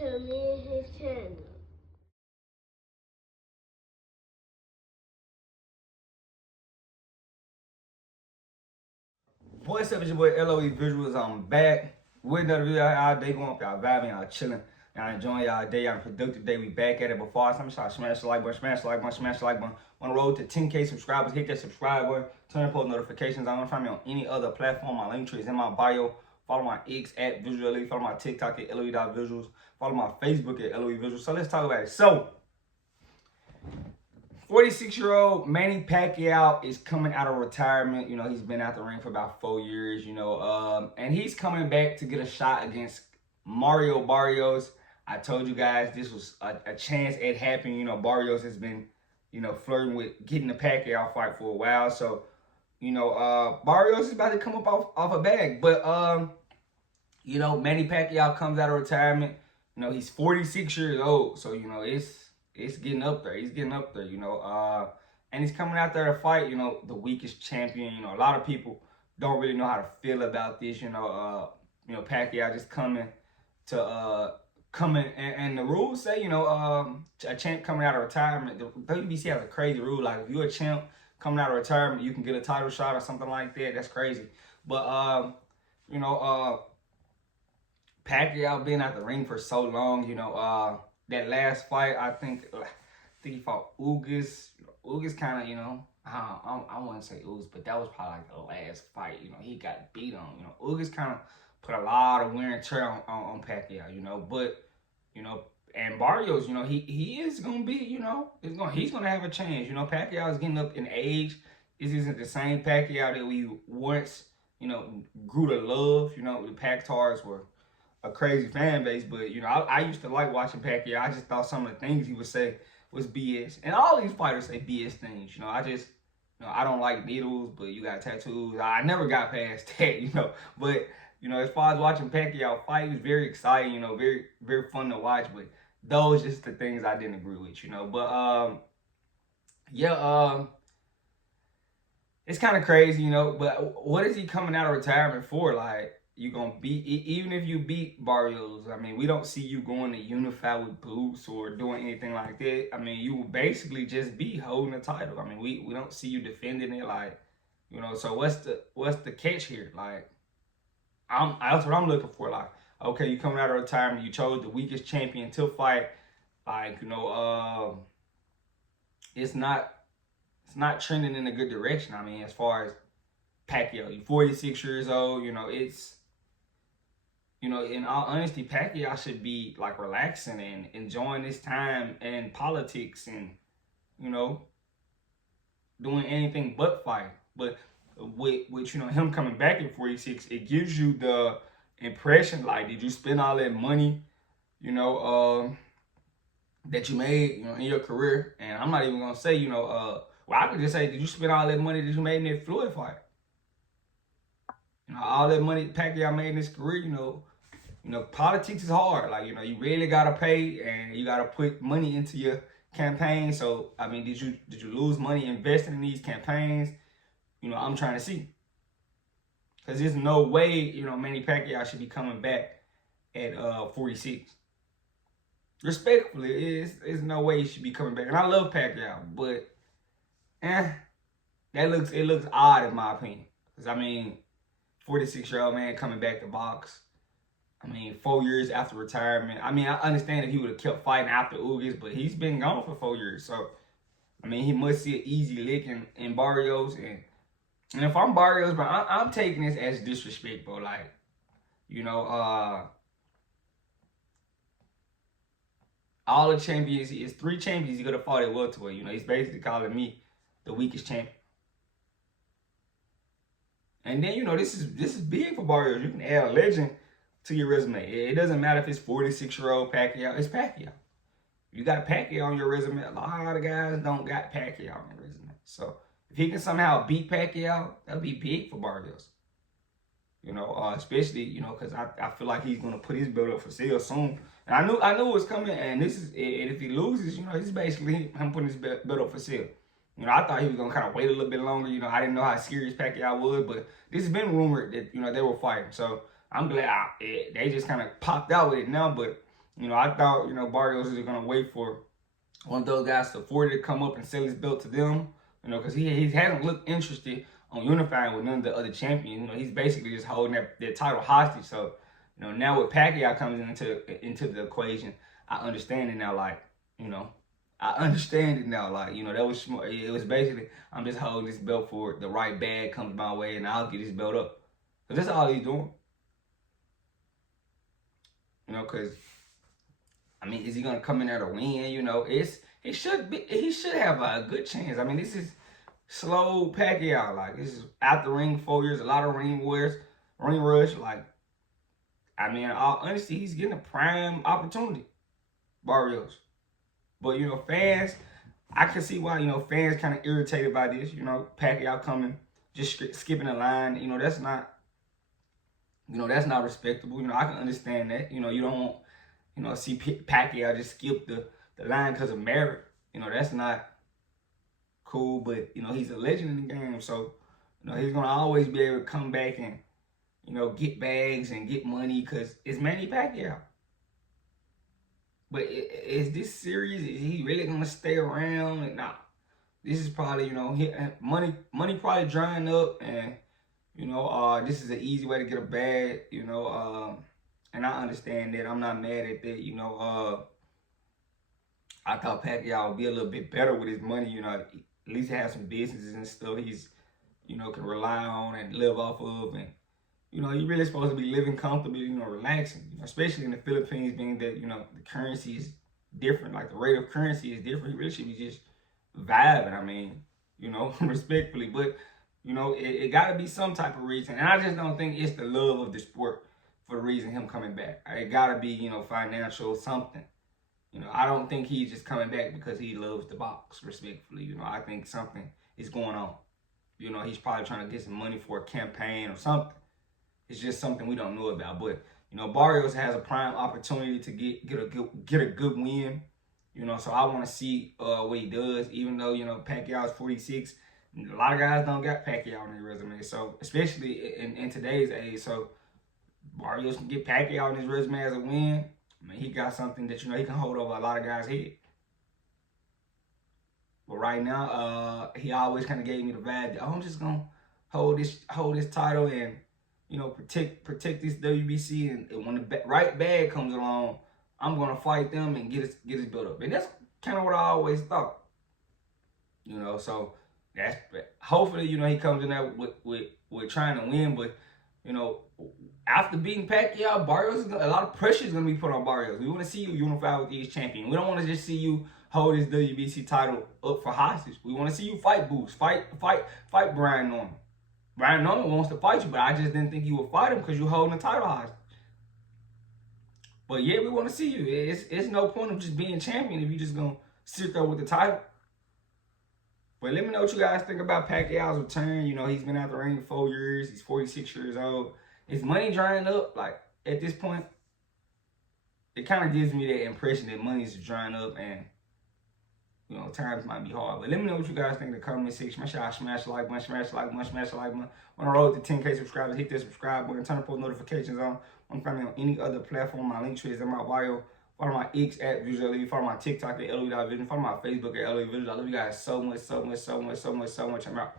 to me and his channel. What's up, it's your boy LOE Visuals. I'm back with another video. Y'all day going up, y'all vibing, y'all chilling, y'all enjoying y'all day, y'all productive day. We back at it. Before I start, smash the like button, smash the like button, smash the like button. On the road to 10K subscribers, hit that subscribe button, turn on post notifications. I want to find me on any other platform. My link tree is in my bio. Follow my X at Visual. Follow my TikTok at LOE.visuals. Follow my Facebook at LOE Visuals. So let's talk about it. So 46-year-old Manny Pacquiao is coming out of retirement. You know, he's been out the ring for about 4 years, and he's coming back to get a shot against Mario Barrios. I told you guys this was a chance at happening. You know, Barrios has been, flirting with getting the Pacquiao fight for a while. So, Barrios is about to come up off a bag. But, Manny Pacquiao comes out of retirement. You know, he's 46 years old. So, it's getting up there. He's getting up there, and he's coming out there to fight, the weakest champion. A lot of people don't really know how to feel about this, Pacquiao just coming and the rules say, a champ coming out of retirement. The WBC has a crazy rule. Like, if you're a champ coming out of retirement, you can get a title shot or something like that. That's crazy. But, Pacquiao been out the ring for so long, that last fight, I think he fought Ugas. Ugas kind of, I wouldn't say Ugas, but that was probably like the last fight. He got beat on. Ugas kind of put a lot of wear and tear on Pacquiao. But and Barrios, he is gonna be, he's gonna have a change. Pacquiao is getting up in age. This isn't the same Pacquiao that we once, grew to love. The Pactars were a crazy fan base, but I used to like watching Pacquiao. I just thought some of the things he would say was BS, and all these fighters say BS things. I don't like needles, but you got tattoos. I never got past that, But as far as watching Pacquiao fight, it was very exciting. Very very fun to watch. But those just the things I didn't agree with. But it's kind of crazy, But what is he coming out of retirement for? Like, you gonna beat, even if you beat Barrios, I mean, we don't see you going to unify with Boots or doing anything like that. I mean, you will basically just be holding the title. I mean, we don't see you defending it, like, so what's the catch here? Like, that's what I'm looking for. Like, okay, you coming out of retirement, you chose the weakest champion to fight. Like, it's not trending in a good direction. I mean, as far as Pacquiao, you're 46 years old, it's, in all honesty, Pacquiao should be like relaxing and enjoying his time in politics and, doing anything but fight. But with him coming back at 46, it gives you the impression, like, did you spend all that money, that you made, in your career? And I'm not even gonna say, well, I could just say, did you spend all that money that you made in that Floyd fight? All that money Pacquiao made in his career, politics is hard. Like, you really gotta pay and you gotta put money into your campaign. So, I mean, did you lose money investing in these campaigns? I'm trying to see. Because there's no way, Manny Pacquiao should be coming back at 46. Respectfully, there's no way he should be coming back. And I love Pacquiao, but it looks odd in my opinion. Because, I mean, 46-year-old man coming back to box. I mean, 4 years after retirement. I mean, I understand if he would have kept fighting after Ugas, but he's been gone for 4 years. So, I mean, he must see an easy lick in Barrios. And if I'm Barrios, bro, I'm taking this as disrespect, bro. Like, all the champions, it's 3 champions he could have fought at welterweight. He's basically calling me the weakest champion. And then, this is big for Barrios. You can add a legend to your resume. It doesn't matter if it's 46-year-old Pacquiao. It's Pacquiao. You got Pacquiao on your resume. A lot of guys don't got Pacquiao on their resume. So if he can somehow beat Pacquiao, that'll be big for Barrios. Especially, because I feel like he's gonna put his belt up for sale soon. And I knew it was coming. And if he loses, this is basically him putting his belt up for sale. I thought he was going to kind of wait a little bit longer. I didn't know how serious Pacquiao was, but this has been rumored that, they were fighting. So I'm glad they just kind of popped out with it now. But, I thought, Barrios is going to wait for one of those guys to 40 to come up and sell his belt to them, because he hasn't looked interested on unifying with none of the other champions. He's basically just holding that title hostage. So, now with Pacquiao coming into the equation, I understand it now. Like, I understand it now. Like, that was smart. It was basically, I'm just holding this belt for the right bag comes my way, and I'll get this belt up. So that's all he's doing. Because is he gonna come in there to win? He should have a good chance. This is slow Pacquiao. Like, this is out the ring 4 years, a lot of ring rush. Like, in all honesty, he's getting a prime opportunity, Barrios. But fans, I can see why fans kind of irritated by this. Pacquiao coming, just skipping the line. That's not. That's not respectable. I can understand that. You don't want, see Pacquiao just skip the line because of merit. That's not cool. But, he's a legend in the game. So, he's going to always be able to come back and, get bags and get money because it's Manny Pacquiao. But is this serious? Is he really going to stay around? Nah. This is probably, money probably drying up and, this is an easy way to get a bag, and I understand that. I'm not mad at that, I thought Pacquiao would be a little bit better with his money, at least have some businesses and stuff he's, can rely on and live off of. And, you're really supposed to be living comfortably, relaxing, especially in the Philippines, being that, the currency is different, like the rate of currency is different. He really should be just vibing, respectfully. But, it got to be some type of reason. And I just don't think it's the love of the sport for the reason him coming back. It got to be, financial something. I don't think he's just coming back because he loves the box, respectfully. I think something is going on. He's probably trying to get some money for a campaign or something. It's just something we don't know about. But, Barrios has a prime opportunity to get a good win. So I want to see what he does, even though, Pacquiao is 46. A lot of guys don't got Pacquiao on their resume, so especially in today's age. So Barrios can get Pacquiao on his resume as a win. He got something that he can hold over a lot of guys' head. But right now, he always kind of gave me the vibe that I'm just gonna hold this title and protect this WBC. And when the right bag comes along, I'm gonna fight them and get his build up. And that's kind of what I always thought. So. That's hopefully he comes in there with trying to win, but after beating Pacquiao, Barrios a lot of pressure is gonna be put on Barrios. We want to see you unify with these champions. We don't want to just see you hold this WBC title up for hostage. We want to see you fight Boots, fight Brian Norman. Brian Norman wants to fight you, but I just didn't think you would fight him because you're holding the title hostage. But yeah, we want to see you. It's no point of just being champion if you just gonna sit there with the title. But let me know what you guys think about Pacquiao's return. He's been out the ring for 4 years. He's 46 years old. Is money drying up? Like, at this point, it kind of gives me that impression that money is drying up and, times might be hard. But let me know what you guys think in the comment section. Make sure I smash the like button, smash the like button, smash the like button. On the road to 10K subscribers, hit that subscribe button, turn the post notifications on. Want to find me on any other platform. My link tree is in my bio. Follow my X at Visual. Follow my TikTok at LOE.Vision. Follow my Facebook at LOE Vision. I love you guys so much. I'm out.